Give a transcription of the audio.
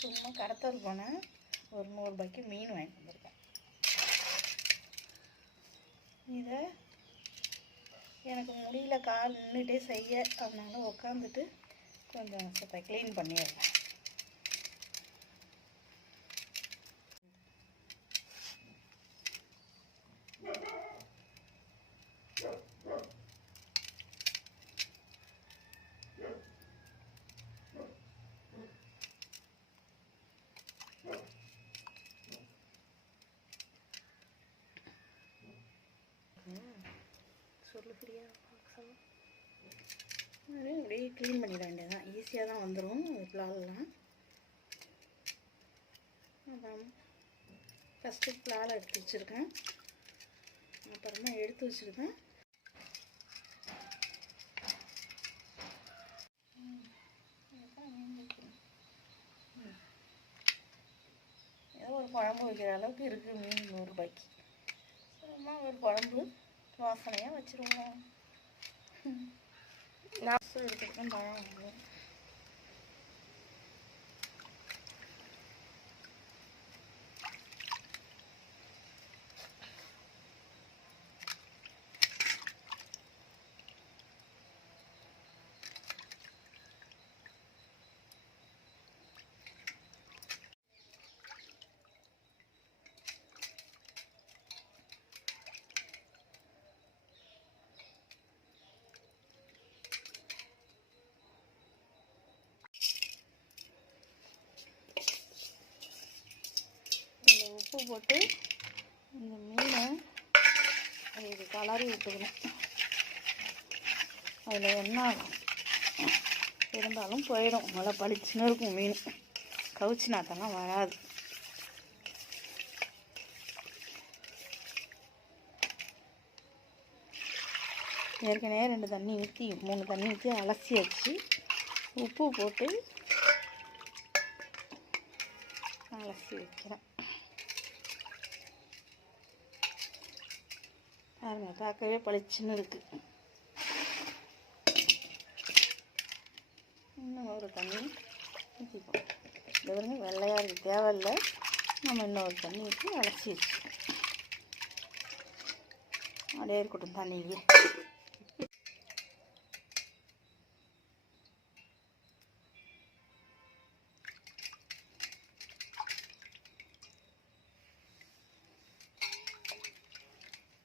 சும்மா கடத்தல் போனேன், ஒரு 100 ரூபாய்க்கு மீன் வாங்கிட்டு வந்திருக்கேன். இதை எனக்கு முடியல, கால் நின்றுட்டே செய்ய, அதனால உட்காந்துட்டு கொஞ்சம் க்ளீன் பண்ணிடுறேன். சொல்லு ஃப்ரீயா அப்படியே க்ளீன் பண்ணிட வேண்டியதான், ஈஸியாக தான் வந்துடும் பிளாலெலாம். அதான் ஃபஸ்ட்டு பிளாலை எடுத்து வச்சுருக்கேன், அப்புறமா எடுத்து வச்சுருக்கேன். ஏதோ ஒரு குழம்பு வைக்கிற அளவுக்கு இருக்குது மீன் 100 ரூபாய்க்கு. சும்மா ஒரு குழம்பு வாசனையாக வச்சுருவோம். நான் எடுத்துருக்கேன் பழம் வாங்குவோம். உப்பு போட்டு இந்த மீனை அதுக்கு கலரி விட்டுக்கணும். அதில் என்ன இருந்தாலும் போயிடும், நல்லா பளிச்சுன்னு இருக்கும் மீன், கவுச்சி நாட்டெல்லாம் வராது. ஏற்கனவே 2 தண்ணி ஊற்றி 3 தண்ணி ஊற்றி அலசி வச்சு உப்பு போட்டு அலசி வைக்கிறேன். பாருங்க, பார்க்கவே பளிச்சுன்னு இருக்குது. இன்னும் ஒரு தண்ணி ஊற்றிப்போம். இது வந்து வெள்ளையாக இருக்குது, தேவையில்லை. நம்ம இன்னொரு தண்ணி ஊற்றி அலசி வச்சுக்கோம். அப்படியே இருக்கட்டும் தண்ணியிலே.